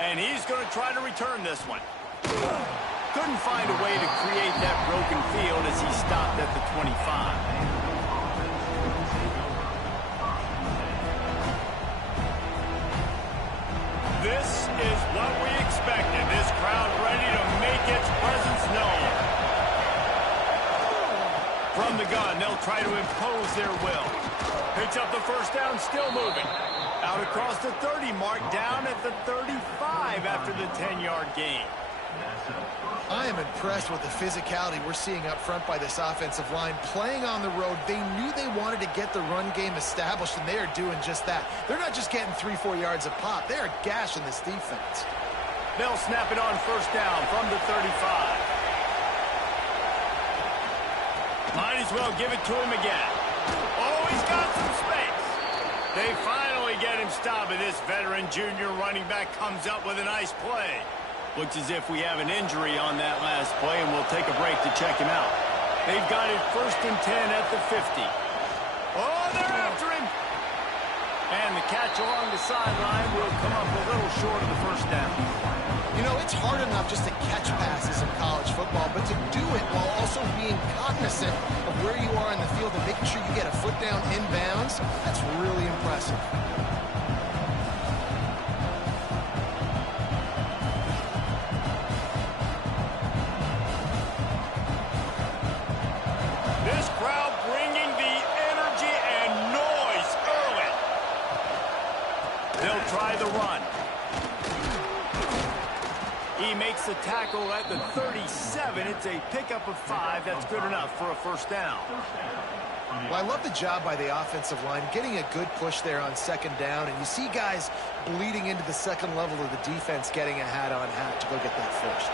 And he's going to try to return this one. Couldn't find a way to create that broken field as he stopped at the 25. This is what we expected. This crowd ready to make its presence known. From the gun, they'll try to impose their will. Picks up the first down, still moving. Out across the 30 mark, down at the 35 after the 10-yard gain. I am impressed with the physicality we're seeing up front by this offensive line. Playing on the road, they knew they wanted to get the run game established, and they are doing just that. They're not just getting 3-4 yards a pop. They are gashing this defense. They'll snap it on first down from the 35. Might as well give it to him again. Oh, he's got some space. They finally get him stopped, and this veteran junior running back comes up with a nice play. Looks as if we have an injury on that last play, and we'll take a break to check him out. They've got it 1st and 10 at the 50. Oh, they're after him. And the catch along the sideline will come up a little short of the first down. You know, it's hard enough just to catch passes in college football, but to do it while also being cognizant of where you are in the field and making sure you get a foot down inbounds, that's really impressive. This crowd bringing the energy and noise early. They'll try the run. He makes the tackle at the 37. It's a pickup of 5. That's good enough for a first down. Well, I love the job by the offensive line, getting a good push there on second down, and you see guys bleeding into the second level of the defense getting a hat-on-hat to go get that first.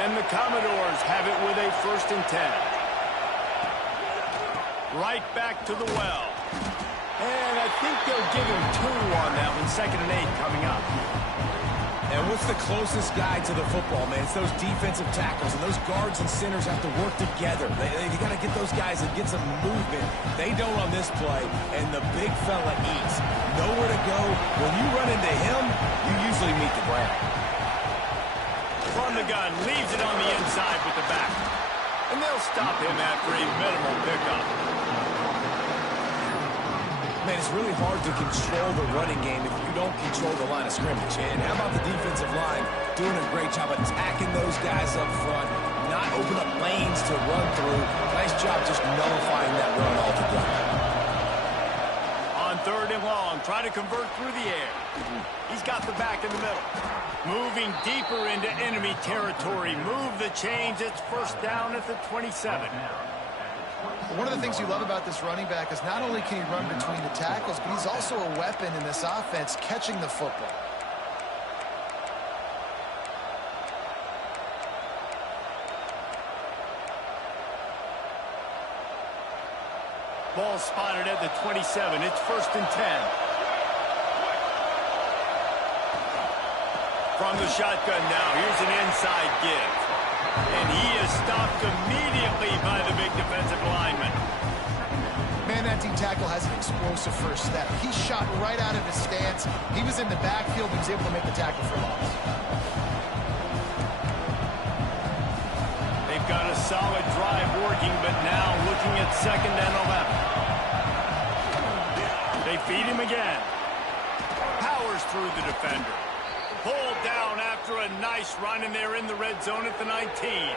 And the Commodores have it with a 1st and 10. Right back to the well. And I think they'll give him 2 on that one. 2nd and 8 coming up. And what's the closest guy to the football, man? It's those defensive tackles, and those guards and centers have to work together. You got to get those guys and get some movement. They don't on this play, and the big fella eats. Nowhere to go. When you run into him, you usually meet the ground. From the gun, leaves it on the inside with the back. And they'll stop him after a minimal pickup. Man, it's really hard to control the running game if you don't control the line of scrimmage. And how about the defensive line doing a great job attacking those guys up front, not open up lanes to run through. Nice job just nullifying that run altogether. On 3rd and long, trying to convert through the air. He's got the back in the middle. Moving deeper into enemy territory. Move the chains. It's first down at the 27. One of the things you love about this running back is not only can he run between the tackles, but he's also a weapon in this offense catching the football. Ball spotted at the 27. It's 1st and 10. From the shotgun now, here's an inside give. And he is stopped immediately by the big defensive lineman. Man, that D-tackle has an explosive first step. He shot right out of his stance. He was in the backfield and was able to make the tackle for loss. They've got a solid drive working, but now looking at 2nd and 11. They feed him again. Powers through the defender. Pulled down after a nice run, and they're in the red zone at the 19.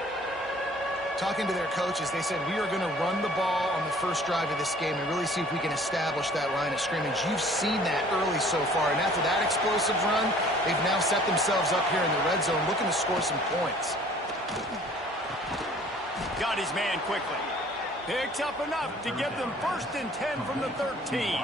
Talking to their coaches, they said, we are going to run the ball on the first drive of this game and really see if we can establish that line of scrimmage. You've seen that early so far, and after that explosive run, they've now set themselves up here in the red zone looking to score some points. Got his man quickly. Picks up enough to give them 1st and 10 from the 13.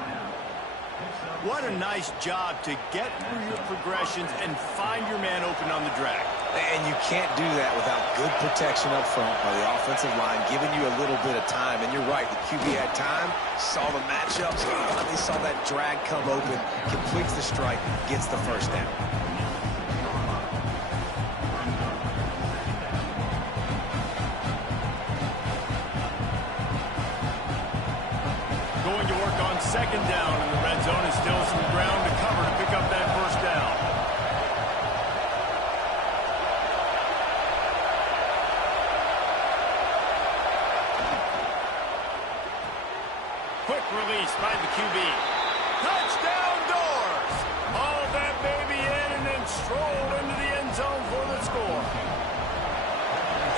What a nice job to get through your progressions and find your man open on the drag. And you can't do that without good protection up front by the offensive line, giving you a little bit of time. And you're right, the QB had time, saw the matchups, finally saw that drag come open, completes the strike, gets the first down. Going to work on 2nd down in the red zone, and still some ground to cover to pick up that first down. release by the QB. Touchdown doors! Haul that baby in and then stroll into the end zone for the score.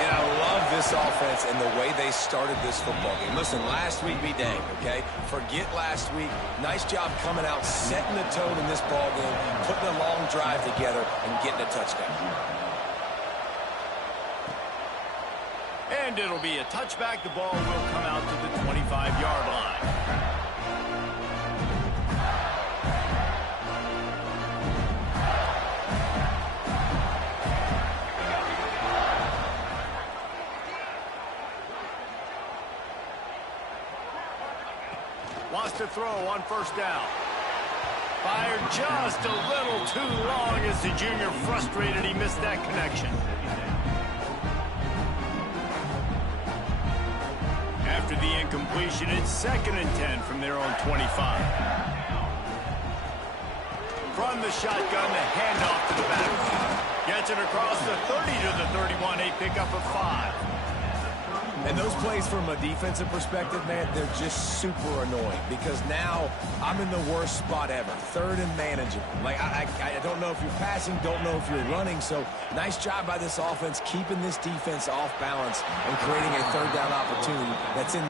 And I love this offense and the way they started this football game. Listen, last week be danged, okay? Forget last week. Nice job coming out, setting the tone in this ball game, putting a long drive together, and getting a touchdown. And it'll be a touchback. The ball will come out to the 25-yard line. Wants to throw on first down. Fired just a little too long as the junior frustrated he missed that connection. After the incompletion, it's 2nd and 10 from their own 25. From the shotgun, the handoff to the back. Gets it across the 30 to the 31, a pickup of 5. And those plays from a defensive perspective, man, they're just super annoying because now I'm in the worst spot ever. 3rd and manageable. Like, I don't know if you're passing, don't know if you're running. So nice job by this offense keeping this defense off balance and creating a 3rd down opportunity that's in.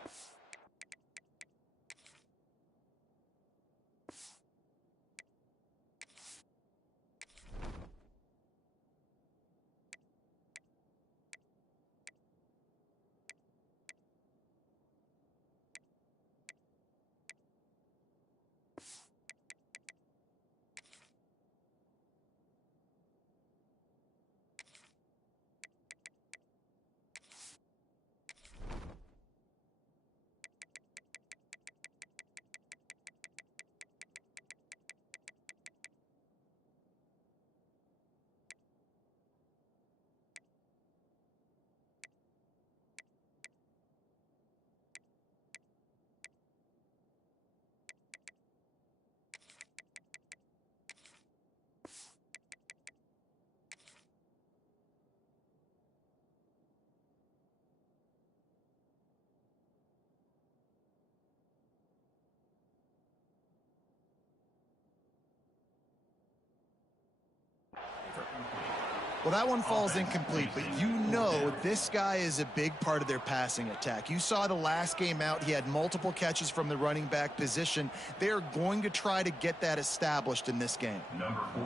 Well, that one falls incomplete, but you know this guy is a big part of their passing attack. You saw the last game out, he had multiple catches from the running back position. They are going to try to get that established in this game.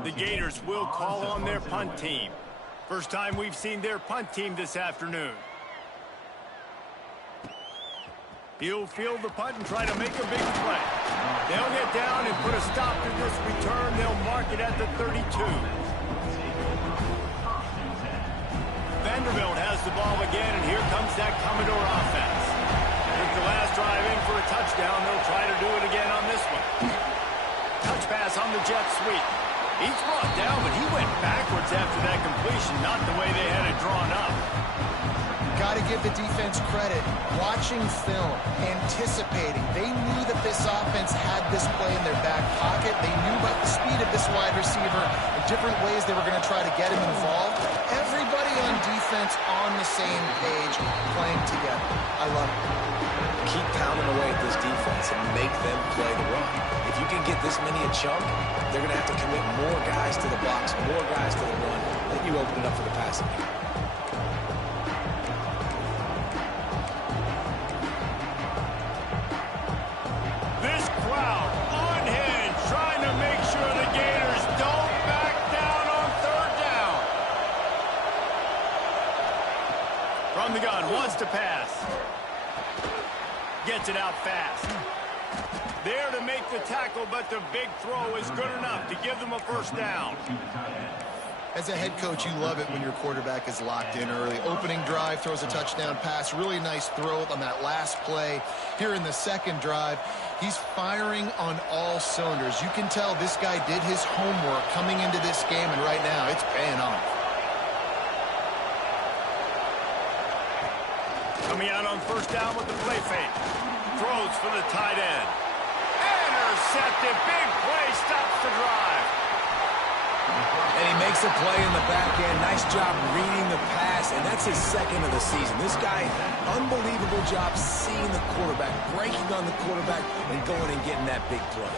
The Gators will call on their punt team. First time we've seen their punt team this afternoon. He'll field the punt and try to make a big play. They'll get down and put a stop to this return. They'll mark it at the 32. Vanderbelt has the ball again, and here comes that Commodore offense. With the last drive in for a touchdown, they'll try to do it again on this one. Touch pass on the jet sweep. He's brought down, but he went backwards after that completion, not the way they had it drawn up. Got to give the defense credit. Watching film, anticipating. They knew that this offense had this play in their back pocket. They knew about the speed of this wide receiver and different ways they were going to try to get him involved. Everybody on defense on the same page, playing together. I love it. Keep pounding away at this defense and make them play the run. If you can get this many a chunk, they're going to have to commit more guys to the box, more guys to the run. Then you open it up for the passing game. From the gun, wants to pass. Gets it out fast. There to make the tackle, but the big throw is good enough to give them a first down. As a head coach, you love it when your quarterback is locked in early. Opening drive, throws a touchdown pass. Really nice throw on that last play. Here in the second drive, he's firing on all cylinders. You can tell this guy did his homework coming into this game, and right now it's paying off. Coming out on first down with the play fake. Throws for the tight end. Intercepted. Big play stops the drive. And he makes a play in the back end. Nice job reading the pass, and that's his second of the season. This guy, unbelievable job seeing the quarterback, breaking on the quarterback, and going and getting that big play.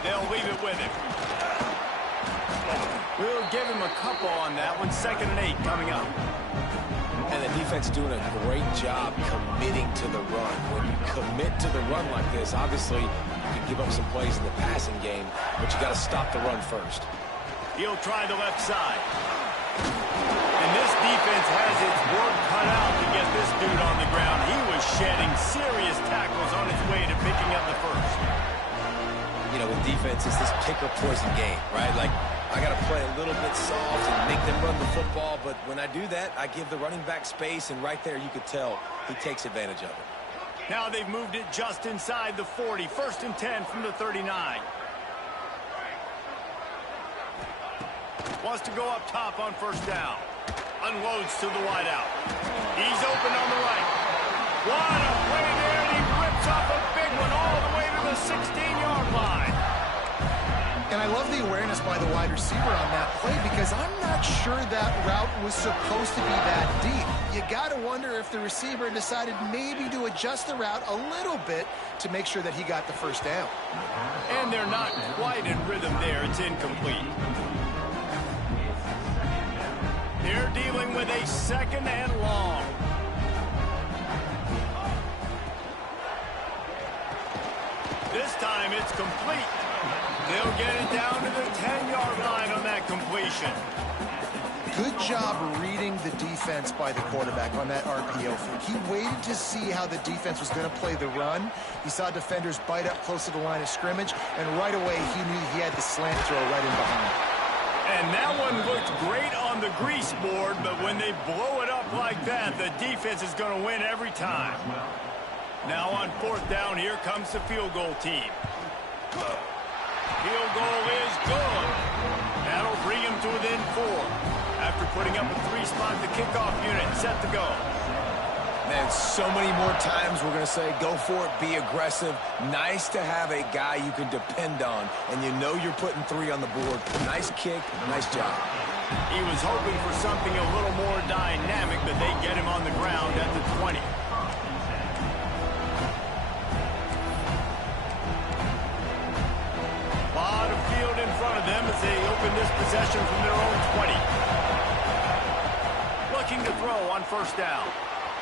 They'll leave it with him. We'll give him a couple on that one. 2nd and 8 coming up. And the defense doing a great job committing to the run. When you commit to the run like this, obviously you can give up some plays in the passing game, but you got to stop the run first. He'll try the left side. And this defense has its work cut out to get this dude on the ground. He was shedding serious tackles on his way to picking up the first. You know, with defense, it's this pick or poison game, right? Like, I got to play a little bit soft and make them run the football, but when I do that, I give the running back space, and right there you could tell he takes advantage of it. Now they've moved it just inside the 40. 1st and 10 from the 39. Wants to go up top on 1st down. Unloads to the wideout. He's open on the right. What a play there, and he rips off a big one all the way to the 16-yard line. And I love the awareness by the wide receiver on that play because I'm not sure that route was supposed to be that deep. You got to wonder if the receiver decided maybe to adjust the route a little bit to make sure that he got the 1st down. And they're not quite in rhythm there. It's incomplete. They're dealing with a 2nd and long. This time it's complete. They'll get it down to the 10-yard line on that completion. Good job reading the defense by the quarterback on that RPO fake. He waited to see how the defense was going to play the run. He saw defenders bite up close to the line of scrimmage, and right away he knew he had the slant throw right in behind. And that one looked great on the grease board, but when they blow it up like that, the defense is going to win every time. Now on 4th down, here comes the field goal team. Field goal is good. That'll bring him to within 4. After putting up a 3-spot, the kickoff unit set to go. Man, so many more times we're going to say, go for it, be aggressive. Nice to have a guy you can depend on, and you know you're putting 3 on the board. Nice kick, nice job. He was hoping for something a little more dynamic, but they get him on the ground at the 20. Lot of field in front of them as they open this possession from their own 20. Looking to throw on 1st down.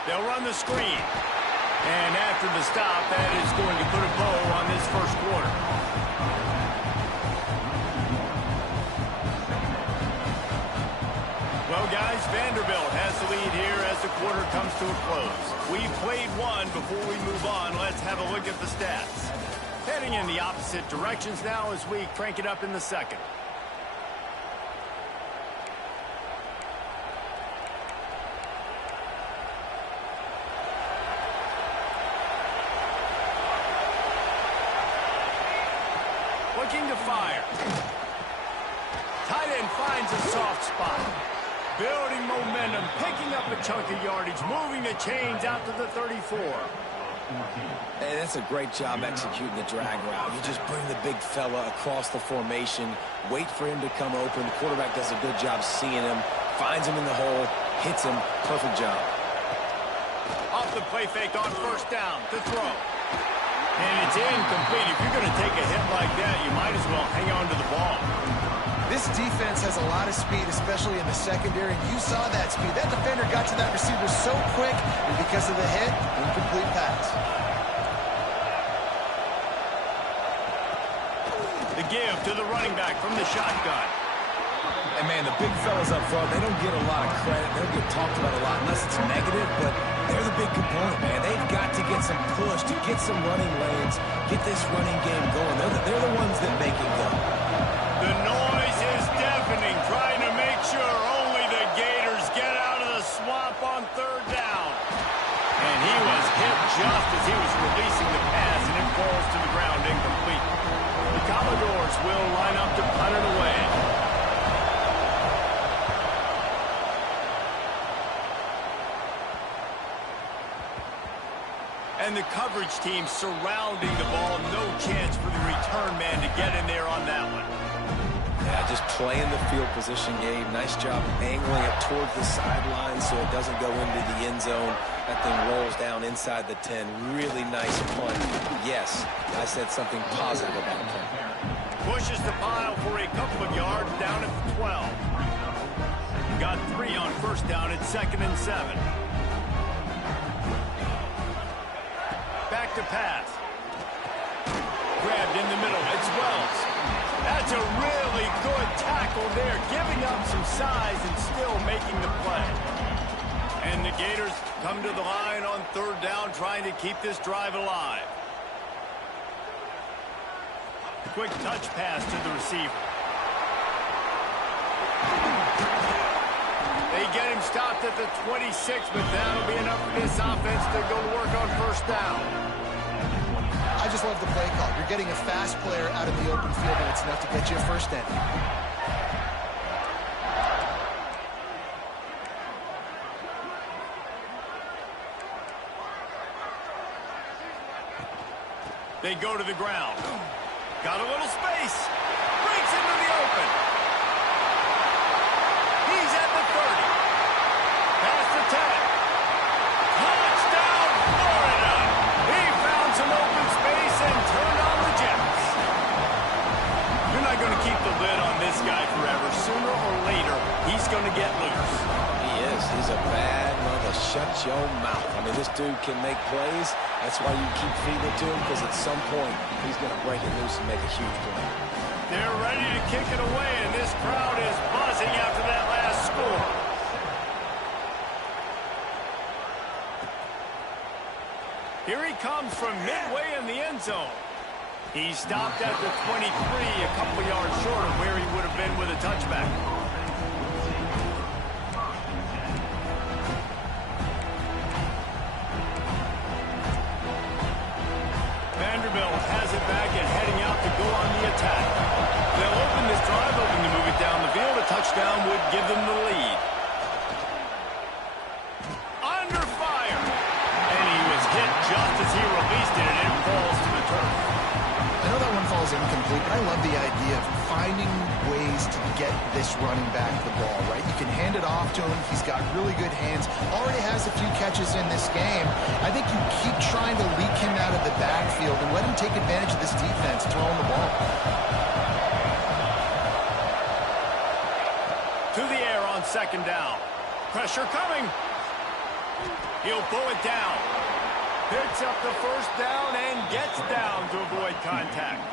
They'll run the screen. And after the stop, that is going to put a bow on this 1st quarter. Well, guys, Vanderbilt has the lead here as the quarter comes to a close. We've played one. Before we move on, let's have a look at the stats. Heading in the opposite directions now as we crank it up in the 2nd. Looking to fire. Tight end finds a soft spot. Building momentum, picking up a chunk of yardage, moving the chains out to the 34. Hey, that's a great job executing the drag route. You just bring the big fella across the formation, wait for him to come open. The quarterback does a good job seeing him, finds him in the hole, hits him. Perfect job. Off the play fake on 1st down to throw. And it's incomplete. If you're going to take a hit like that, you might as well hang on to the ball. This defense has a lot of speed, especially in the secondary, and you saw that speed. That defender got to that receiver so quick, and because of the hit, incomplete pass. The give to the running back from the shotgun. And, man, the big fellas up front, they don't get a lot of credit. They don't get talked about a lot unless it's negative, but they're the big component, man. They've got to get some push, to get some running lanes, get this running game going. They're the ones that make it go. The noise is deafening, trying to make sure only the Gators get out of the swamp on 3rd down. And he was hit just as he was releasing the pass, and it falls to the ground incomplete. The Commodores will line up to punt it away. And the coverage team surrounding the ball. No chance for the return man to get in there on that one. Yeah, just playing the field position game. Nice job angling it towards the sideline so it doesn't go into the end zone. That thing rolls down inside the 10. Really nice punt. Yes, I said something positive about the punt. Pushes the pile for a couple of yards down at the 12. Got 3 on first down at 2nd and 7. Back to pass. Grabbed in the middle. It's Wells. That's a really good tackle there, giving up some size and still making the play. And the Gators come to the line on 3rd down, trying to keep this drive alive. Quick touch pass to the receiver. They get him stopped at the 26, but that'll be enough for this offense to go to work on 1st down. I just love the play call. You're getting a fast player out of the open field, and it's enough to get you a 1st down. They go to the ground. Got a little space. Breaks into the open. He's at the 30. Past the 10. Touchdown, Florida. He found some open space and turned on the Jets. You're not going to keep the lid on this guy forever. Sooner or later, he's going to get loose. He is. He's a bad mother. Shut your mouth. I mean, this dude can make plays. That's why you keep feeding it to him, because at some point, he's going to break it loose and make a huge play. They're ready to kick it away, and this crowd is buzzing after that last score. Here he comes from midway in the end zone. He stopped at the 23, a couple yards short of where he would have been with a touchback. Vanderbelt has it back and heading out to go on the attack. They'll open this drive, hoping to move it down the field. A touchdown would give them the lead. Under fire. And he was hit just as he released it, and it falls to the turf. I know that one falls incomplete, but I love the idea of finding ways to get this running back the ball, right? You can hand it off to him. He's got really good hands. Already has a few catches in this game. I think you keep trying to leak him out of the backfield and let him take advantage of this defense throwing the ball. To the air on 2nd down. Pressure coming. He'll pull it down. Picks up the 1st down and gets down to avoid contact.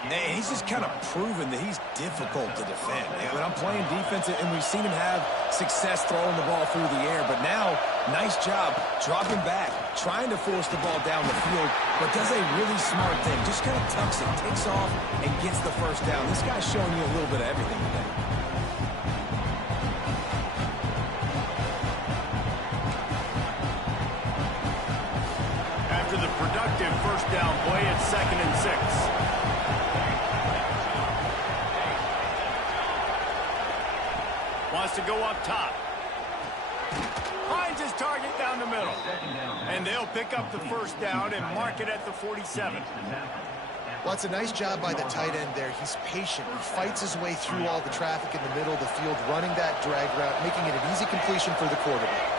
And he's just kind of proven that he's difficult to defend. When I'm playing defense, and we've seen him have success throwing the ball through the air, but now, nice job dropping back, trying to force the ball down the field, but does a really smart thing. Just kind of tucks it, takes off, and gets the 1st down. This guy's showing you a little bit of everything today. After the productive 1st down play, it's 2nd and 6. Wants to go up top. Finds his target down the middle. And they'll pick up the 1st down and mark it at the 47. Well, it's a nice job by the tight end there. He's patient. He fights his way through all the traffic in the middle of the field, running that drag route, making it an easy completion for the quarterback.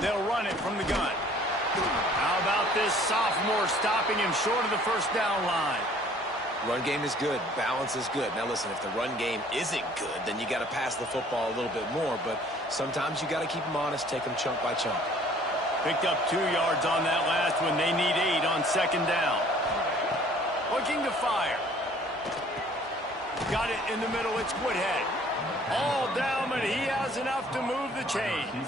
They'll run it from the gun. How about this sophomore stopping him short of the 1st down line? Run game is good. Balance is good. Now, listen, if the run game isn't good, then you got to pass the football a little bit more. But sometimes you got to keep them honest, take them chunk by chunk. Picked up 2 yards on that last one. They need 8 on 2nd down. Looking to fire. Got it in the middle. It's Woodhead. All down, but he has enough to move the chains.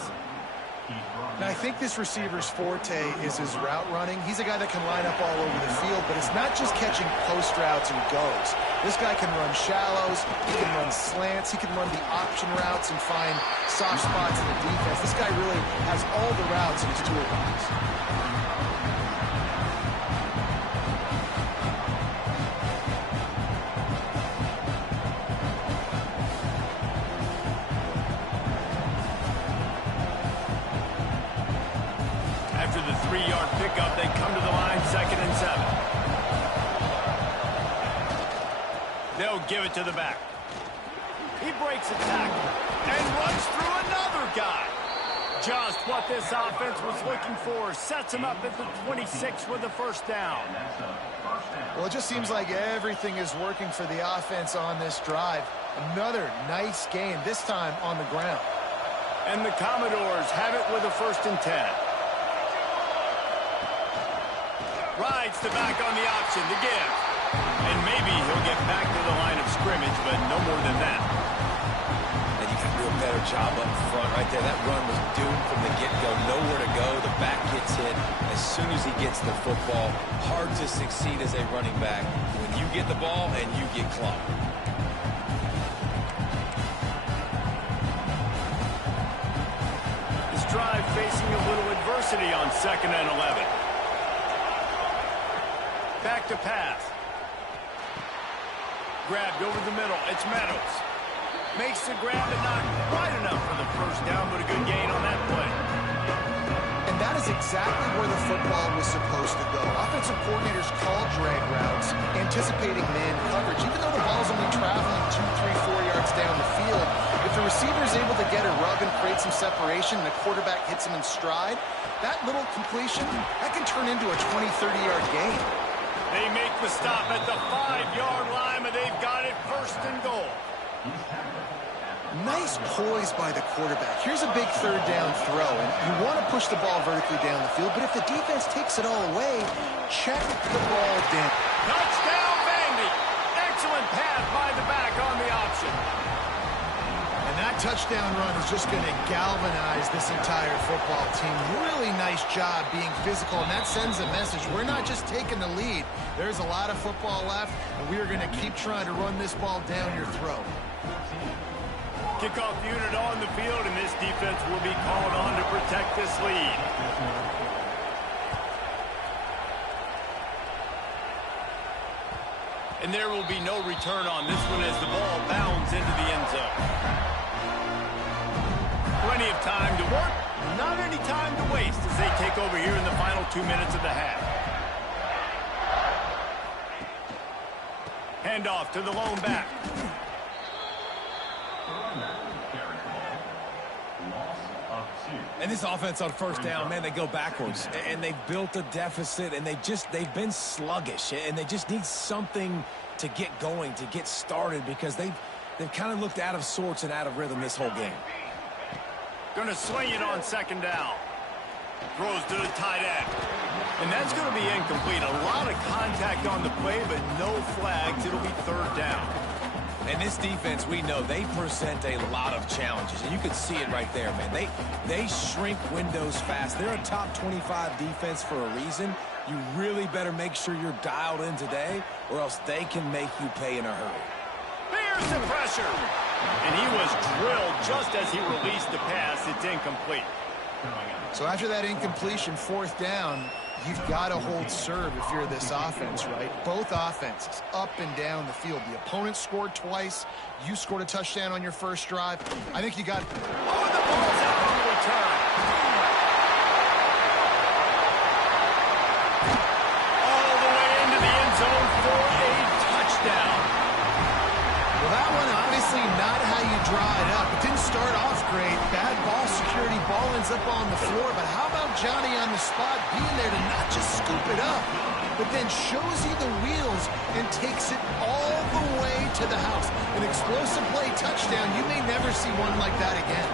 Now, I think this receiver's forte is his route running. He's a guy that can line up all over the field, but it's not just catching post routes and goes. This guy can run shallows, he can run slants, he can run the option routes and find soft spots in the defense. This guy really has all the routes in his toolbox. a 3-yard pickup. They come to the line, 2nd and 7. They'll give it to the back. He breaks a tackle and runs through another guy. Just what this offense was looking for. Sets him up at the 26 with the first down. Well, it just seems like everything is working for the offense on this drive. Another nice game, this time on the ground. And the Commodores have it with a 1st and 10. Rides the back on the option to give. And maybe he'll get back to the line of scrimmage, but no more than that. And you can do a better job up front right there. That run was doomed from the get-go. Nowhere to go. The back gets hit as soon as he gets the football. Hard to succeed as a running back when you get the ball and you get clocked. This drive facing a little adversity on 2nd and 11. Back to pass. Grabbed over the middle. It's Meadows. Makes the grab, but not quite enough for the first down, but a good gain on that play. And that is exactly where the football was supposed to go. Offensive coordinators call drag routes, anticipating man coverage. Even though the ball's only traveling 2, 3, 4 yards down the field, if the receiver is able to get a rub and create some separation and the quarterback hits him in stride, that little completion, that can turn into a 20, 30-yard gain. They make the stop at the 5-yard line, but they've got it 1st and goal. Nice poise by the quarterback. Here's a big 3rd down throw, and you want to push the ball vertically down the field, but if the defense takes it all away, check the ball down. Touchdown, Vandy! Excellent pass by the back on the option. And that touchdown run is just going to galvanize this entire football team. Really nice job being physical, and that sends a message. We're not just taking the lead. There's a lot of football left, and we are going to keep trying to run this ball down your throat. Kickoff unit on the field, and this defense will be called on to protect this lead. And there will be no return on this one as the ball bounds into the end zone. Plenty of time to work, not any time to waste as they take over here in the final 2 minutes of the half. Handoff to the lone back. And this offense on 1st down, man, they go backwards. And they've built a deficit, and they've been sluggish. And they just need something to get going, to get started, because they've kind of looked out of sorts and out of rhythm this whole game. Going to swing it on 2nd down. Throws to the tight end. And that's going to be incomplete. A lot of contact on the play, but no flags. It'll be 3rd down. And this defense, we know, they present a lot of challenges. And you can see it right there, man. They shrink windows fast. They're a top 25 defense for a reason. You really better make sure you're dialed in today, or else they can make you pay in a hurry. There's the pressure. And he was drilled just as he released the pass. It's incomplete. So after that incompletion, 4th down, you've got to hold serve if you're this offense, right? Both offenses up and down the field. The opponent scored twice. You scored a touchdown on your first drive. I think you got... Oh, and the ball's out on the return. All the way into the end zone for a touchdown. Well, that one obviously not how you draw it up. It didn't start off great. Bad ball security. Ball ends up on the floor. But how about Johnny on the spot being there to not just scoop it up, but then shows you the wheels and takes it all the way to the house. An explosive play touchdown. You may never see one like that again.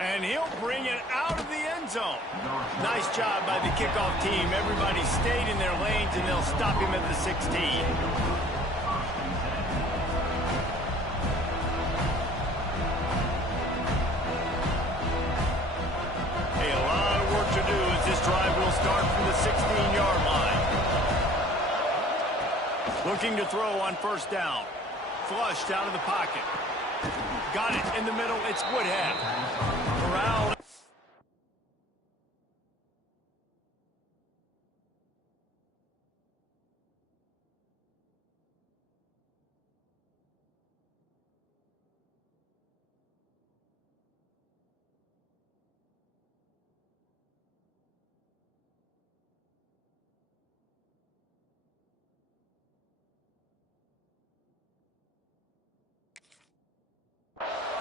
And he'll bring it out of the end zone. Nice job by the kickoff team. Everybody stayed in their lanes, and they'll stop him at the 16. Hey, a lot of work to do as this drive will start from the 16-yard line. Looking to throw on 1st down. Flushed out of the pocket. Got it in the middle. It's Woodhead. Corral.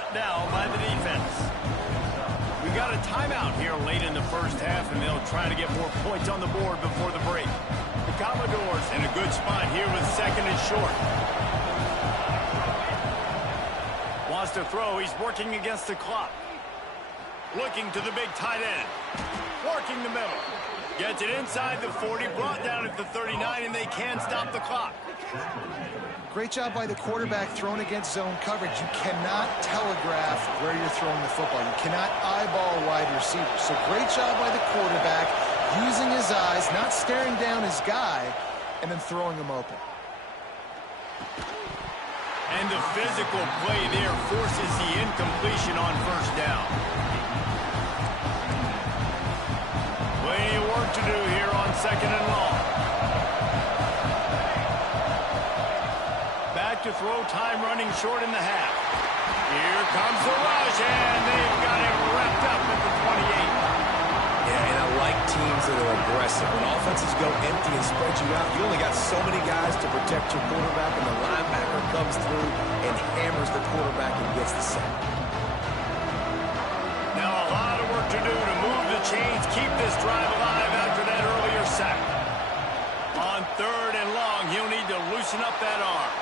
brought down by the defense. We got a timeout here late in the first half, and they'll try to get more points on the board before the break. The Commodores in a good spot here with second and short. Wants to throw. He's working against the clock. Looking to the big tight end. Working the middle. Gets it inside the 40, brought down at the 39, and they can stop the clock. Great job by the quarterback throwing against zone coverage. You cannot telegraph where you're throwing the football. You cannot eyeball wide receivers. So great job by the quarterback using his eyes, not staring down his guy, and then throwing him open. And the physical play there forces the incompletion on first down. Plenty of work to do here on second and long. Back to throw, time running short in the half. Here comes the rush, and they've got it wrapped up at the 28. Yeah, and I like teams that are aggressive. When offenses go empty and spread you out, you only got so many guys to protect your quarterback, and the linebacker comes through and hammers the quarterback and gets the sack. Now a lot of work to do to move the chains, keep this drive alive after that earlier sack. On third and long, he'll need to loosen up that arm.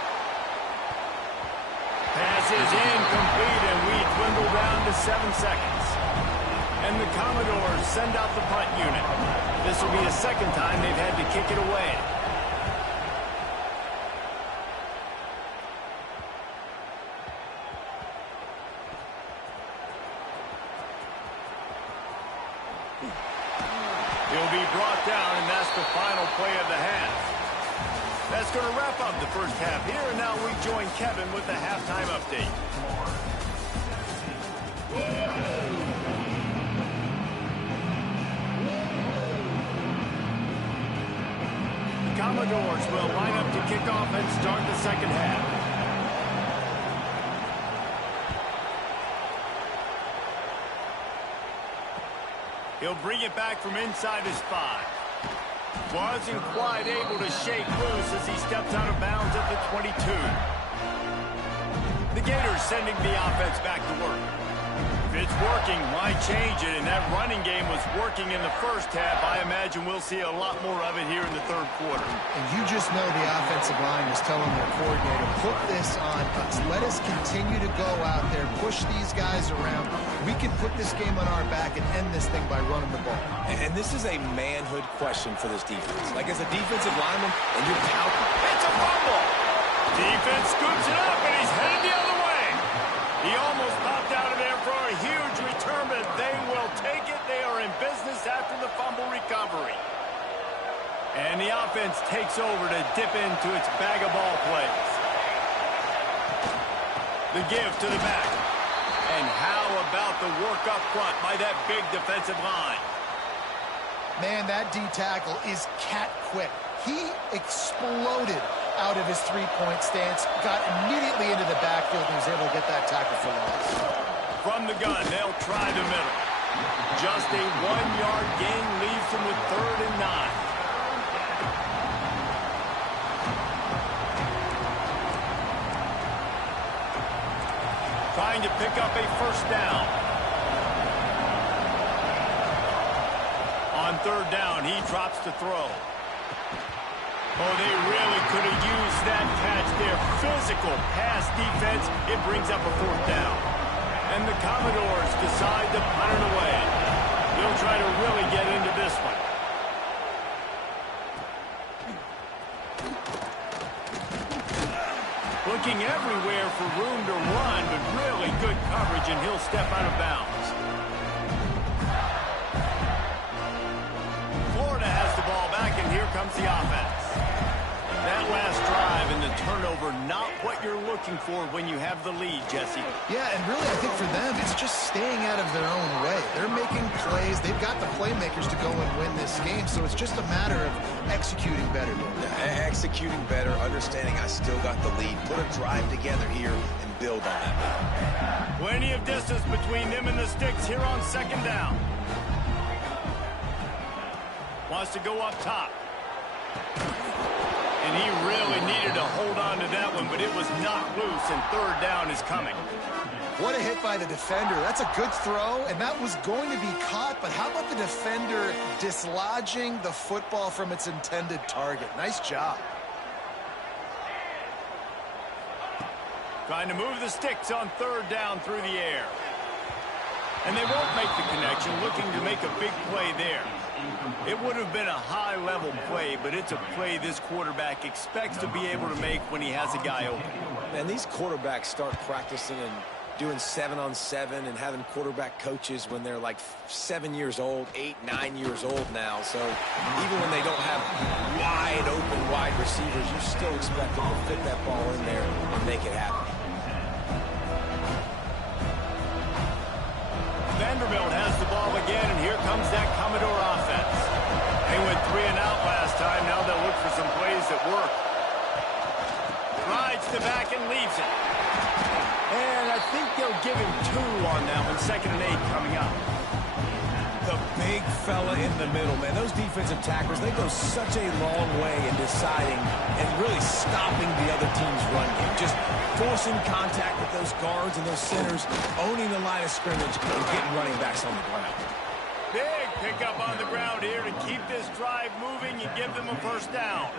Pass is incomplete, and we dwindle down to 7 seconds. And the Commodores send out the punt unit. This will be the second time they've had to kick it away. He'll be brought down, and that's the final play of the half. That's going to wrap up the first half here, and now we join Kevin with the halftime update. The Commodores will line up to kick off and start the second half. He'll bring it back from inside his 5. Wasn't quite able to shake loose as he steps out of bounds at the 22. The Gators sending the offense back to work. If it's working, why change it? And that running game was working in the first half. I imagine we'll see a lot more of it here in the third quarter. And you just know the offensive line is telling their coordinator, put this on us. Let us continue to go out there, push these guys around. We can put this game on our back and end this thing by running the ball. And this is a manhood question for this defense. Like, as a defensive lineman, and you're pouting. It's a fumble! Defense scoops it up, and he's headed the other way. He almost popped out of there for a huge return, but they will take it. They are in business after the fumble recovery. And the offense takes over to dip into its bag of ball plays. The give to the back. And how about the work up front by that big defensive line? Man, that D tackle is cat quick. He exploded out of his three-point stance, got immediately into the backfield, and was able to get that tackle for loss. From the gun, they'll try the middle. Just a 1-yard gain leaves them with 3rd and 9. Trying to pick up a first down. On 3rd down, he drops to throw. Oh, they really could have used that catch there. Physical pass defense. It brings up a 4th down. And the Commodores decide to punt it away. They'll try to really get into this one. Looking everywhere for room to run, but really good coverage, and he'll step out of bounds. Florida has the ball back, and here comes the offense. That last drive and the turnover, not what you're looking for when you have the lead, Jesse. Yeah, and really, I think for them, it's just staying out of their own way. They're making plays. They've got the playmakers to go and win this game, so it's just a matter of executing better. Executing better, understanding I still got the lead. Put a drive together here and build on that lead. Plenty of distance between them and the sticks here on 2nd down. Wants to go up top. And he really needed to hold on to that one, but it was knocked loose, and third down is coming. What a hit by the defender. That's a good throw, and that was going to be caught, but how about the defender dislodging the football from its intended target? Nice job. Trying to move the sticks on third down through the air. And they won't make the connection, looking to make a big play there. It would have been a high-level play, but it's a play this quarterback expects to be able to make when he has a guy open. And these quarterbacks start practicing and doing 7-on-7 and having quarterback coaches when they're like 7 years old, 8, 9 years old now. So even when they don't have wide receivers, you still expect them to fit that ball in there and make it happen. Vanderbelt has the ball again, and here comes that Commodore offense. They went 3 and out last time. Now they'll look for some plays that work. Rides the back and leaves it. And I think they'll give him 2 on that one. 2nd and 8 coming up. The big fella in the middle, man. Those defensive tackles, they go such a long way in deciding and really stopping the other team's run game. Just forcing contact with those guards and those centers, owning the line of scrimmage, and getting running backs on the ground. Big pickup on the ground here to keep this drive moving and give them a first down.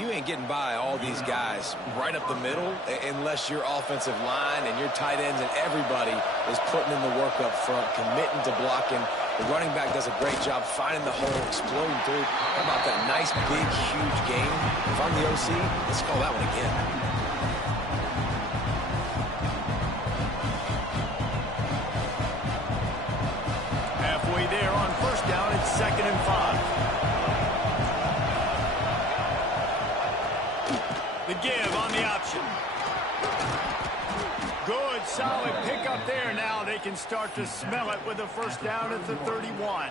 You ain't getting by all these guys right up the middle unless your offensive line and your tight ends and everybody is putting in the work up front, committing to blocking. The running back does a great job finding the hole, exploding through. How about that nice, big, huge game? If I'm the OC, let's call that one again. Halfway there on first down, it's 2nd and 5. The give on the option. Good, solid pickup there. Now they can start to smell it with a first down at the 31.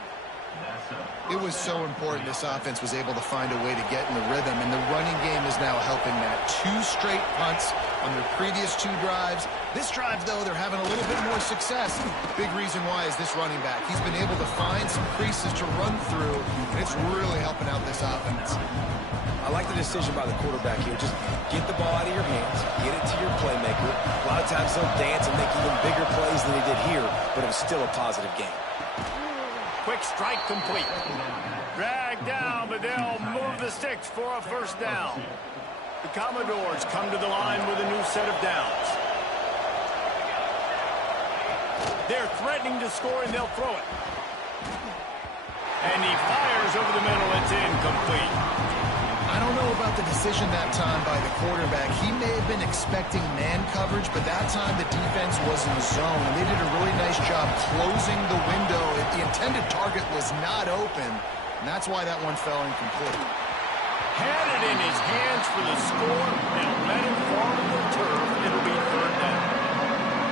It was so important this offense was able to find a way to get in the rhythm, and the running game is now helping that. 2 straight punts on their previous 2 drives. This drive, though, they're having a little bit more success. Big reason why is this running back. He's been able to find some creases to run through, and it's really helping out this offense. I like the decision by the quarterback here. Just get the ball out of your hands, get it to your playmaker. A lot of times he'll dance and make even bigger plays than he did here, but it was still a positive game. Quick strike complete. Dragged down, but they'll move the sticks for a first down. The Commodores come to the line with a new set of downs. They're threatening to score, and they'll throw it. And he fires over the middle. It's incomplete. I don't know about the decision that time by the quarterback. He may have been expecting man coverage, but that time the defense was in zone, and they did a really nice job closing the window. The intended target was not open, and that's why that one fell incomplete. Had it in his hands for the score, and let it fall to the turf. It'll be third down.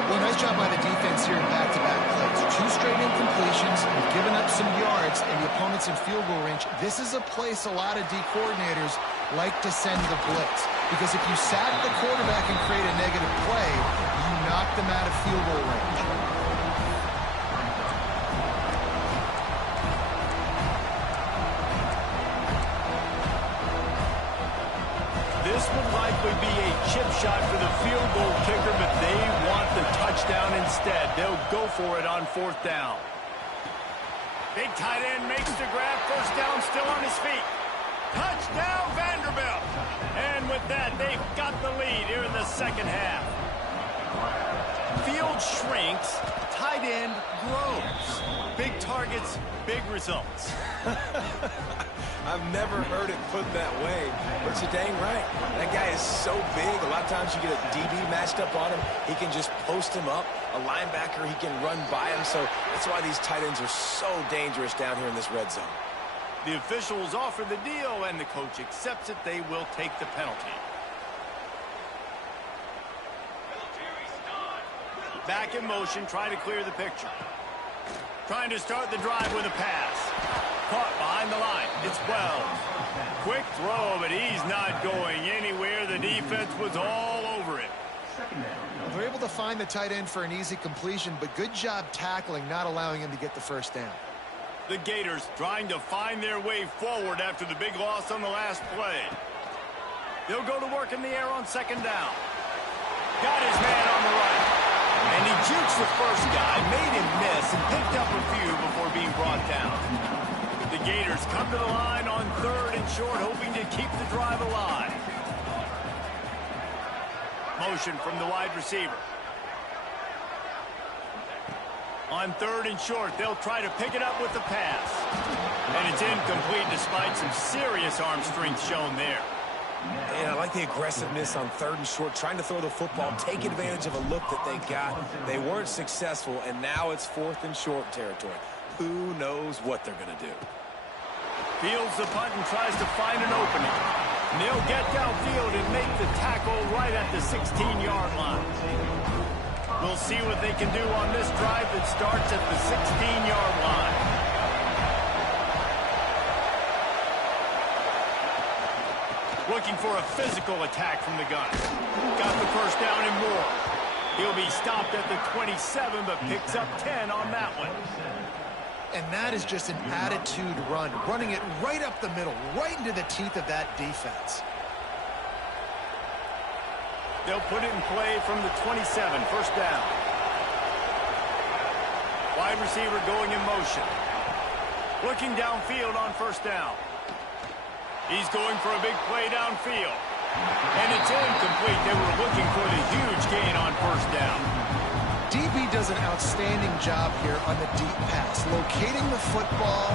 Well, nice job by the defense here in back-to-back plays. 2 straight incompletions, we've given up some yards, and the opponent's in field goal range. This is a place a lot of D coordinators like to send the blitz, because if you sack the quarterback and create a negative play, you knock them out of field goal range. This would likely be a chip shot for the field goal kicker, but they want the touchdown instead. They'll go for it on 4th down. Big tight end makes the grab. First down, still on his feet. Touchdown, Vanderbelt. And with that, they've got the lead here in the 2nd half. Field shrinks, tight end grows. Big targets, big results. I've never heard it put that way, but you're dang right. That guy is so big. A lot of times you get a DB matched up on him. He can just post him up. A linebacker, he can run by him. So that's why these tight ends are so dangerous down here in this red zone. The officials offer the deal, and the coach accepts it. They will take the penalty. Back in motion, trying to clear the picture. Trying to start the drive with a pass. Caught behind the line. It's Wells. Quick throw, but he's not going anywhere. The defense was all over it. They're able to find the tight end for an easy completion, but good job tackling, not allowing him to get the first down. The Gators trying to find their way forward after the big loss on the last play. They'll go to work in the air on second down. Got his man on the right. And he jukes the first guy, made him miss, and picked up a few before being brought down. The Gators come to the line on third and short, hoping to keep the drive alive. Motion from the wide receiver. On third and short, they'll try to pick it up with the pass. And it's incomplete despite some serious arm strength shown there. And I like the aggressiveness on third and short, trying to throw the football, take advantage of a look that they got. They weren't successful, and now it's fourth and short territory. Who knows what they're going to do? Fields the punt and tries to find an opening. And they'll get downfield and make the tackle right at the 16-yard line. We'll see what they can do on this drive that starts at the 16-yard line. Looking for a physical attack from the gun. Got the first down and more. He'll be stopped at the 27, but picks up 10 on that one. And that is just an attitude run, running it right up the middle, right into the teeth of that defense. They'll put it in play from the 27, first down. Wide receiver going in motion. Looking downfield on first down. He's going for a big play downfield. And it's incomplete. They were looking for the huge gain on first down. DB does an outstanding job here on the deep pass. Locating the football,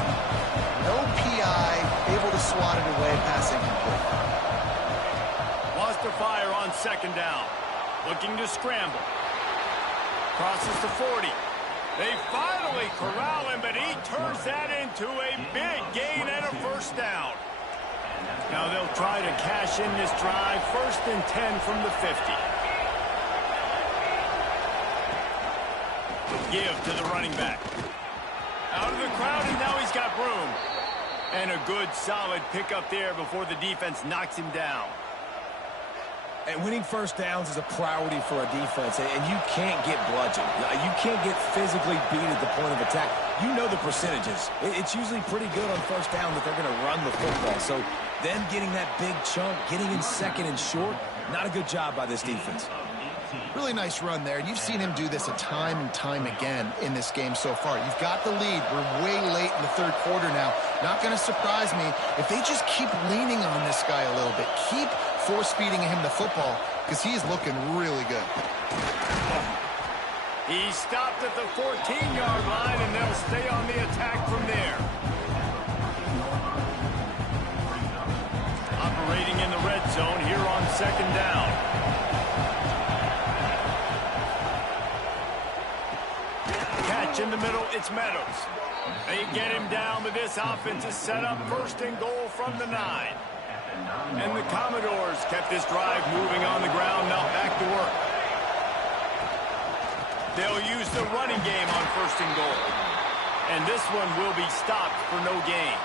no PI, able to swat it away, pass incomplete. Wants to fire on second down. Looking to scramble. Crosses to 40. They finally corral him, but he turns that into a big gain and a first down. Now they'll try to cash in this drive. First and 10 from the 50. Give to the running back. Out of the crowd, and now he's got room. And a good, solid pickup there before the defense knocks him down. And winning first downs is a priority for a defense, and you can't get bludgeoned. You can't get physically beat at the point of attack. You know the percentages. It's usually pretty good on first down that they're going to run the football. So them getting that big chunk, getting in second and short, not a good job by this defense. Really nice run there. You've seen him do this a time and time again in this game so far. You've got the lead. We're way late in the third quarter now. Not going to surprise me if they just keep leaning on this guy a little bit. Keep force-feeding him the football because he's looking really good. He stopped at the 14-yard line, and they'll stay on the attack from there. Operating in the red zone here on second down. Catch in the middle, it's Meadows. They get him down, but this offense is set up first and goal from the 9. And the Commodores kept this drive moving on the ground, now back to work. They'll use the running game on first and goal. And this one will be stopped for no gain.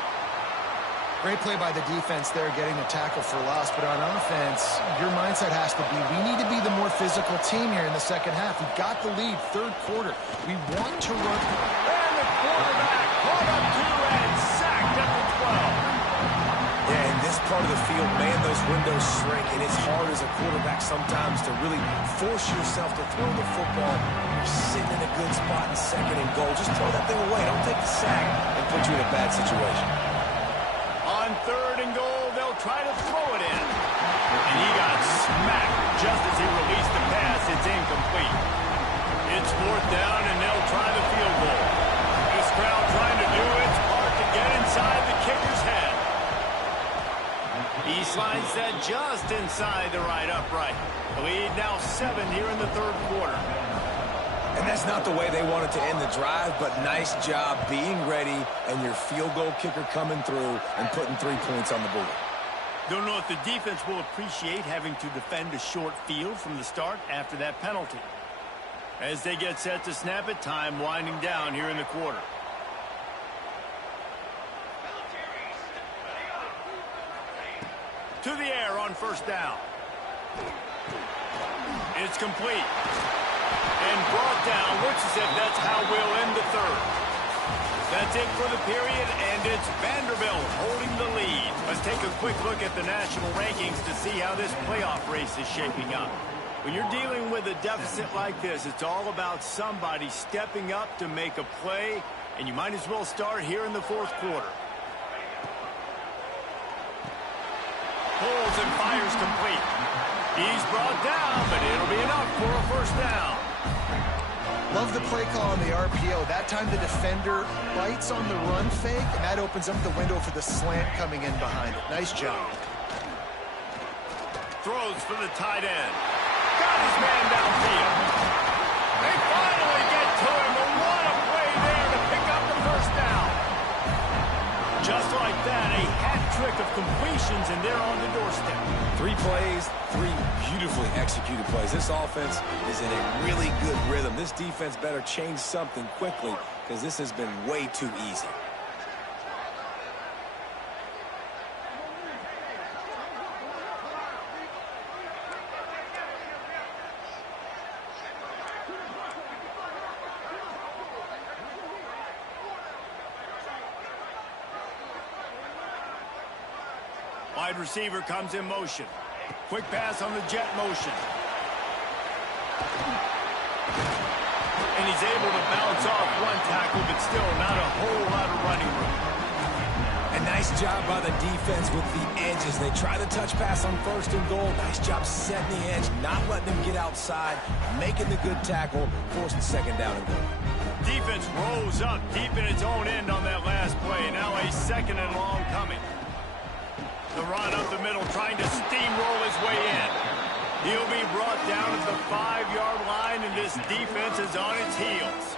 Great play by the defense there, getting the tackle for loss. But on offense, your mindset has to be, we need to be the more physical team here in the second half. We've got the lead, third quarter. We want to run. And the quarterback caught up to and sacked at the 12. Yeah, in this part of the field, man, those windows shrink, and it's hard as a quarterback sometimes to really force yourself to throw the football. You're sitting in a good spot in second and goal. Just throw that thing away. Don't take the sack and put you in a bad situation. On third and goal, they'll try to throw it in. And he got smacked just as he released the pass. It's incomplete. It's fourth down, and they'll try the field goal. This crowd trying to do its part to get inside the kicker's head. He slides that just inside the right upright. The lead now 7 here in the third quarter. And that's not the way they wanted to end the drive, but nice job being ready and your field goal kicker coming through and putting 3 points on the board. Don't know if the defense will appreciate having to defend a short field from the start after that penalty. As they get set to snap it, time winding down here in the quarter. To the air on first down. It's complete. And brought down, looks as if that's how we'll end the third. That's it for the period, and it's Vanderbilt holding the lead. Let's take a quick look at the national rankings to see how this playoff race is shaping up. When you're dealing with a deficit like this, it's all about somebody stepping up to make a play, and you might as well start here in the fourth quarter. Pulls and fires complete. He's brought down, but it'll be enough for a first down. Love the play call on the RPO. That time the defender bites on the run fake, and that opens up the window for the slant coming in behind it. Nice job. Throws for the tight end. Got his man downfield. They finally get to him, but what a play there to pick up the first down. Just like that, a hat trick of completions, and they're on the doorstep. 3 plays, 3 beautifully executed plays. This offense is in a really good rhythm. This defense better change something quickly because this has been way too easy. Wide receiver comes in motion. Quick pass on the jet motion. And he's able to bounce off one tackle, but still not a whole lot of running room. A nice job by the defense with the edges. They try the touch pass on 1st and goal. Nice job setting the edge, not letting them get outside, making the good tackle, forcing 2nd down and goal. Defense rose up deep in its own end on that last play. Now a 2nd and long coming. The run up the middle, trying to steamroll his way in. He'll be brought down at the 5-yard line, and this defense is on its heels.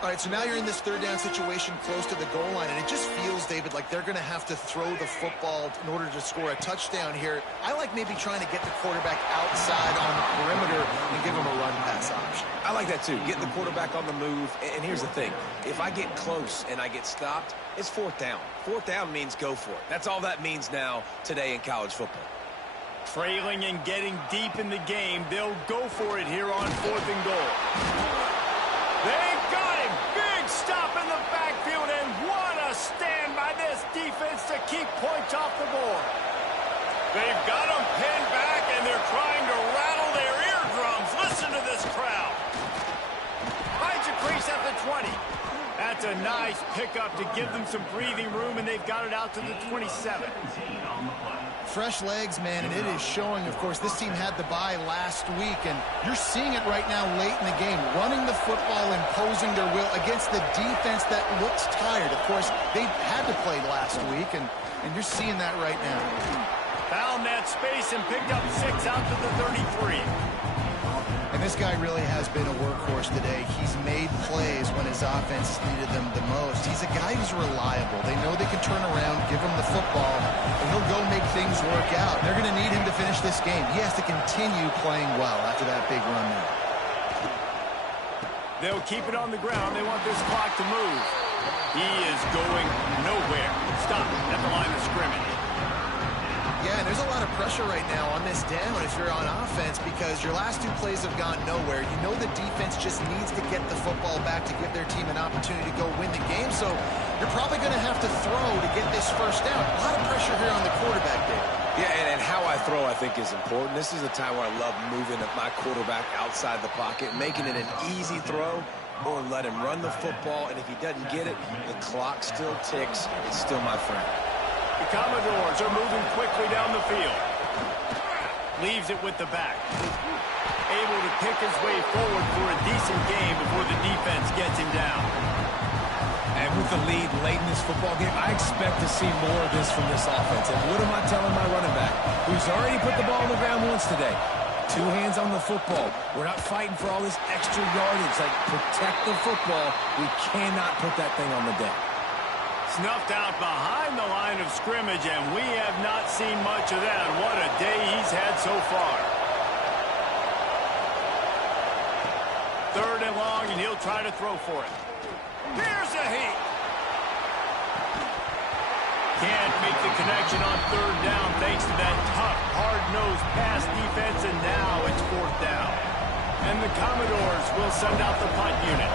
All right, so now you're in this 3rd down situation close to the goal line, and it just feels, David, like they're going to have to throw the football in order to score a touchdown here. I like maybe trying to get the quarterback outside on the perimeter and give him a run-pass option. I like that too, getting the quarterback on the move. And here's the thing, if I get close and I get stopped, it's 4th down. 4th down means go for it. That's all that means now today in college football. Trailing and getting deep in the game, they'll go for it here on 4th and goal. They got him! Big stop in the backfield, and what a stand by this defense to keep points off the board. They've got him pinned back, and they're trying to rattle their eardrums. Listen to this crowd. Finds a crease at the 20. That's a nice pickup to give them some breathing room, and they've got it out to the 27. Fresh legs, man, and it is showing. Of course, this team had the bye last week, and you're seeing it right now late in the game, running the football, imposing their will against the defense that looks tired. Of course, they had to play last week, and you're seeing that right now. Found that space and picked up 6 out to the 33. And this guy really has been a workhorse today. He's made plays when his offense needed them the most. He's a guy who's reliable. They know they can turn around, give him the football, and he'll go make things work out. They're going to need him to finish this game. He has to continue playing well after that big run there. They'll keep it on the ground. They want this clock to move. He is going nowhere. Stop at the line of scrimmage. Yeah, and there's a lot of pressure right now on this down if you're on offense because your last 2 plays have gone nowhere. You know the defense just needs to get the football back to give their team an opportunity to go win the game, so you're probably going to have to throw to get this first down. A lot of pressure here on the quarterback, Dave. Yeah, and how I throw, I think, is important. This is a time where I love moving my quarterback outside the pocket, making it an easy throw, or let him run the football, and if he doesn't get it, the clock still ticks. It's still my friend. The Commodores are moving quickly down the field. Leaves it with the back. Able to pick his way forward for a decent game before the defense gets him down. And with the lead late in this football game, I expect to see more of this from this offense. And what am I telling my running back, who's already put the ball on the ground once today? 2 hands on the football. We're not fighting for all this extra yardage. Like, protect the football. We cannot put that thing on the deck. Snuffed out behind the line of scrimmage, and we have not seen much of that. What a day he's had so far. 3rd and long, and he'll try to throw for it. Here's a heat. Can't make the connection on 3rd down thanks to that tough, hard-nosed pass defense, and now it's 4th down. And the Commodores will send out the punt unit.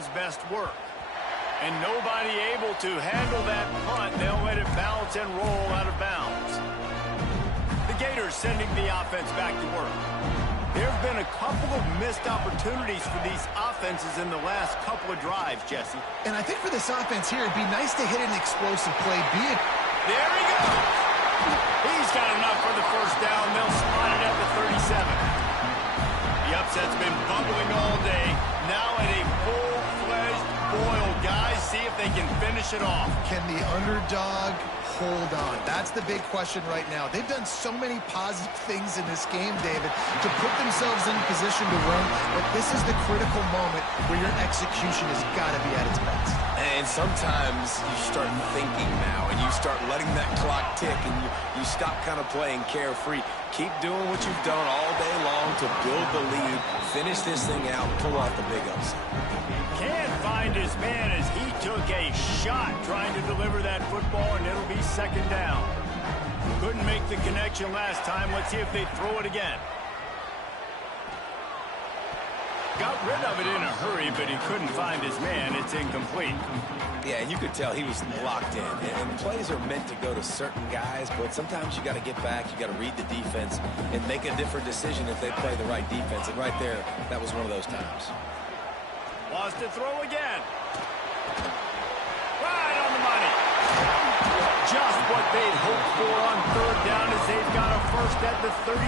his best work. And nobody able to handle that punt. They'll let it bounce and roll out of bounds. The Gators sending the offense back to work. There have been a couple of missed opportunities for these offenses in the last couple of drives, Jesse. And I think for this offense here, it'd be nice to hit an explosive play. There he goes. He's got enough for the first down. They'll spot it at the 37. The upset's been bubbling all day. Now at a full-fledged boil. Guys, see if they can finish it off. Can the underdog hold on? That's the big question right now. They've done so many positive things in this game, David, to put themselves in position to run, but this is the critical moment where your execution has got to be at its best. And sometimes you start thinking now, and you start letting that clock tick, and you stop kind of playing carefree. Keep doing what you've done all day long to build the lead, finish this thing out, pull off the big upset. Can't find his man as he took a shot trying to deliver that football, and it'll be second down. Couldn't make the connection last time. Let's see if they throw it again. Got rid of it in a hurry, but he couldn't find his man. It's incomplete. Yeah, and you could tell he was locked in. And plays are meant to go to certain guys, but sometimes you got to get back, you got to read the defense, and make a different decision if they play the right defense. And right there, that was one of those times. Wants to throw again. Right on the money. Just what they'd hoped for on third down as they've got a first at the 32.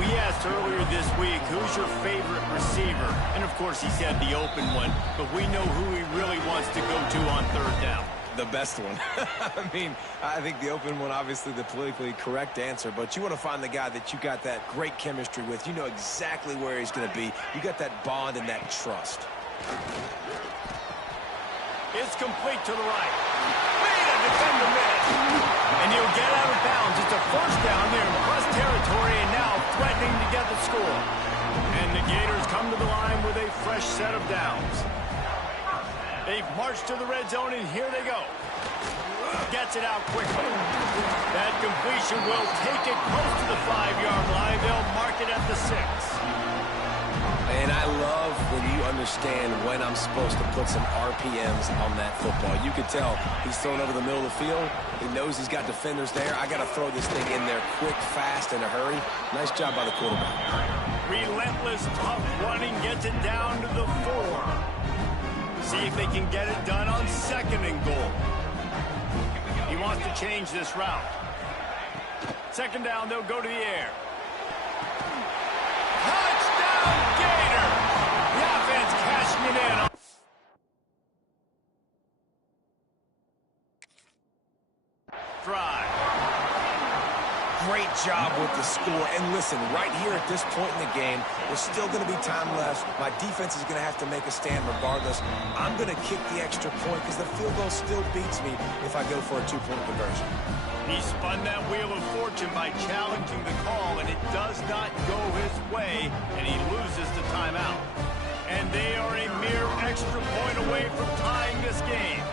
We asked earlier this week, who's your favorite receiver? And, of course, he said the open one, but we know who he really wants to go to on third down. The best one. I mean, I think the open one, obviously the politically correct answer, but you want to find the guy that you got that great chemistry with. You know exactly where he's going to be. You got that bond and that trust. It's complete to the right. Made a defender miss. And he'll get out of bounds. It's a first down there in plus territory, and now threatening to get the score. And the Gators come to the line with a fresh set of downs. They've marched to the red zone, and here they go. Gets it out quickly. That completion will take it close to the 5-yard line. They'll mark it at the 6. And I love when you understand when I'm supposed to put some RPMs on that football. You could tell he's thrown over the middle of the field. He knows he's got defenders there. I got to throw this thing in there quick, fast, in a hurry. Nice job by the quarterback. Relentless, tough running gets it down to the 4. See if they can get it done on second and goal. He wants to change this route. Second down, they'll go to the air. Touchdown, Gator! The offense cashing it in. Drive. Great job with the score. And listen, right here at this point in the game, there's still going to be time left. My defense is going to have to make a stand regardless. I'm going to kick the extra point because the field goal still beats me if I go for a 2-point conversion. He spun that wheel of fortune by challenging the call, and it does not go his way, and he loses the timeout. And they are a mere extra point away from tying this game.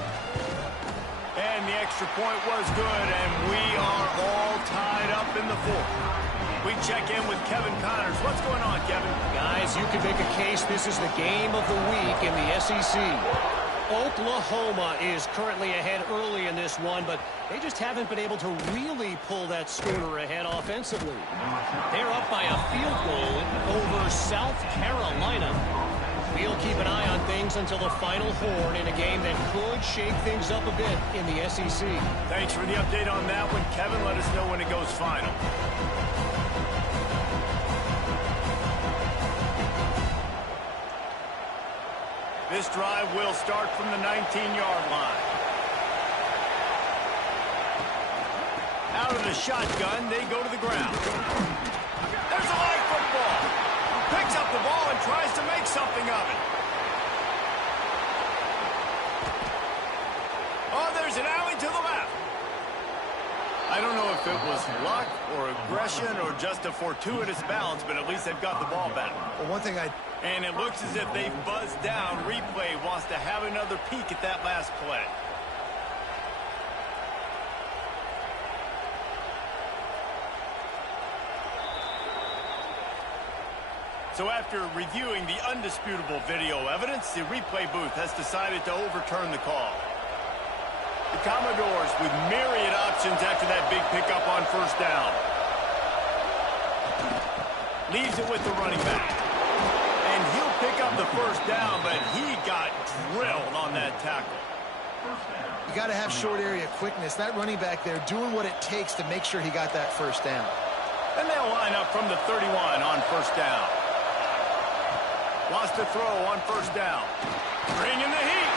And the extra point was good, and we are all tied up in the 4th. We check in with Kevin Connors. What's going on, Kevin? Guys, you can make a case this is the game of the week in the SEC. Oklahoma is currently ahead early in this one, but they just haven't been able to really pull that schooner ahead offensively. They're up by a field goal over South Carolina. We'll keep an eye on things until the final horn in a game that could shake things up a bit in the SEC. Thanks for the update on that one, Kevin. Let us know when it goes final. This drive will start from the 19-yard line. Out of the shotgun, they go to the ground. There's a live football. Picks up the ball and tries to make something of it. Oh, there's an alley to the left. I don't know if it was luck or aggression or just a fortuitous bounce, but at least they've got the ball back. Well, one thing And it looks as if they've buzzed down. Replay wants to have another peek at that last play. So after reviewing the undisputable video evidence, the replay booth has decided to overturn the call. The Commodores with myriad options after that big pickup on first down. Leaves it with the running back. And he'll pick up the first down, but he got drilled on that tackle. You got to have short area quickness. That running back there doing what it takes to make sure he got that first down. And they'll line up from the 31 on first down. Wants to throw on first down. Bringing the heat.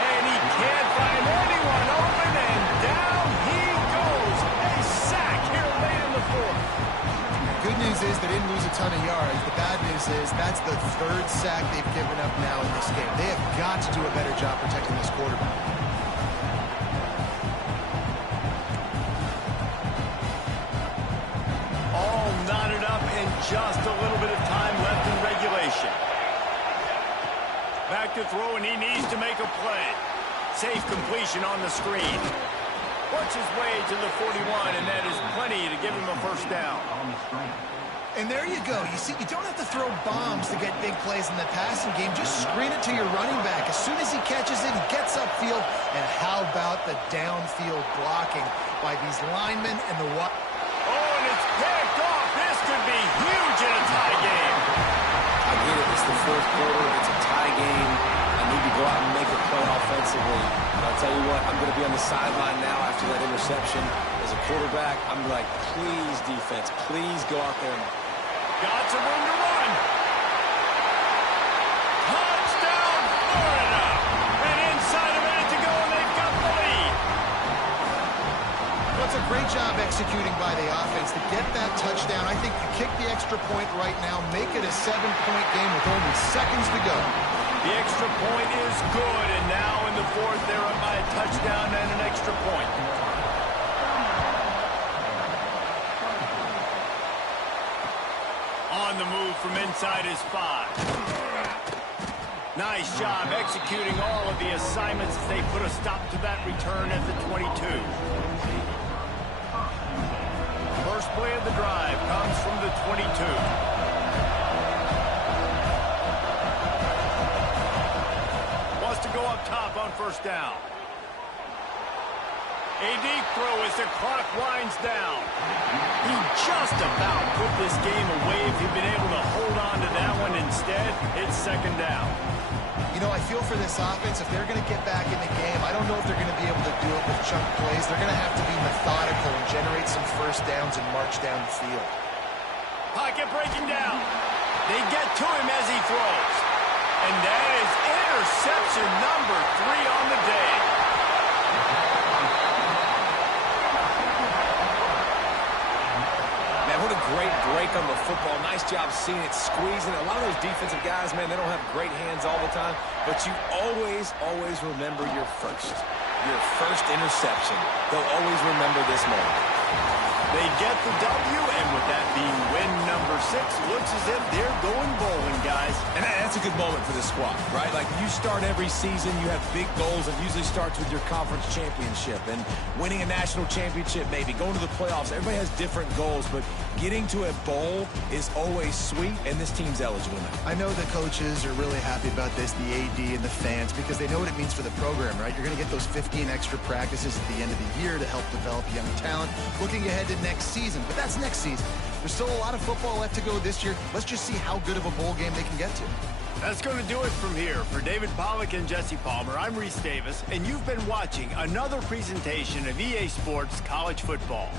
And he can't find anyone open, and down he goes. A sack here late in the fourth. Good news is they didn't lose a ton of yards. The bad news is that's the third sack they've given up now in this game. They have got to do a better job protecting this quarterback. All knotted up and just a little bit of time left in regulation. Back to throw, and he needs to make a play. Safe completion on the screen. Works his way to the 41, and that is plenty to give him a first down. And there you go. You see, you don't have to throw bombs to get big plays in the passing game. Just screen it to your running back. As soon as he catches it, he gets upfield. And how about the downfield blocking by these linemen and the... Oh, and it's picked off. This could be huge in a tie game. I get it. It's the fourth quarter. It's a tie game. I need to go out and make a play offensively. But I'll tell you what, I'm going to be on the sideline now after that interception. As a quarterback, I'm like, please, defense, please go out there and... Got some room to run. Touchdown, Florida. And inside a minute to go, and they've got the lead. Well, it's a great job executing by the offense to get that touchdown. I think you kick the extra point right now, make it a 7-point game with only seconds to go. The extra point is good, and now in the fourth, they're up by a touchdown and an extra point. On the move from inside his 5. Nice job executing all of the assignments as they put a stop to that return at the 22. First play of the drive comes from the 22. Wants to go up top on first down. A deep throw as the clock winds down. He just about put this game away if he'd been able to hold on to that one. Instead, it's second down. You know, I feel for this offense, if they're going to get back in the game, I don't know if they're going to be able to do it with chunk plays. They're going to have to be methodical and generate some first downs and march down the field. Pocket breaking down. They get to him as he throws. And that is interception number 3 on the day. What a great break on the football. Nice job seeing it, squeezing it. A lot of those defensive guys, man, they don't have great hands all the time, but you always remember your first interception. They'll always remember this moment. They get the W, and with that being win number 6, looks as if they're going bowling, guys. And that's a good moment for this squad, right? Like, you start every season, you have big goals. It usually starts with your conference championship and winning a national championship, maybe going to the playoffs. Everybody has different goals, but getting to a bowl is always sweet, and this team's eligible now. I know the coaches are really happy about this, the AD and the fans, because they know what it means for the program, right? You're going to get those 15 extra practices at the end of the year to help develop young talent. Looking ahead to next season, but that's next season. There's still a lot of football left to go this year. Let's just see how good of a bowl game they can get to. That's going to do it from here. For David Pollack and Jesse Palmer, I'm Reese Davis, and you've been watching another presentation of EA Sports College Football.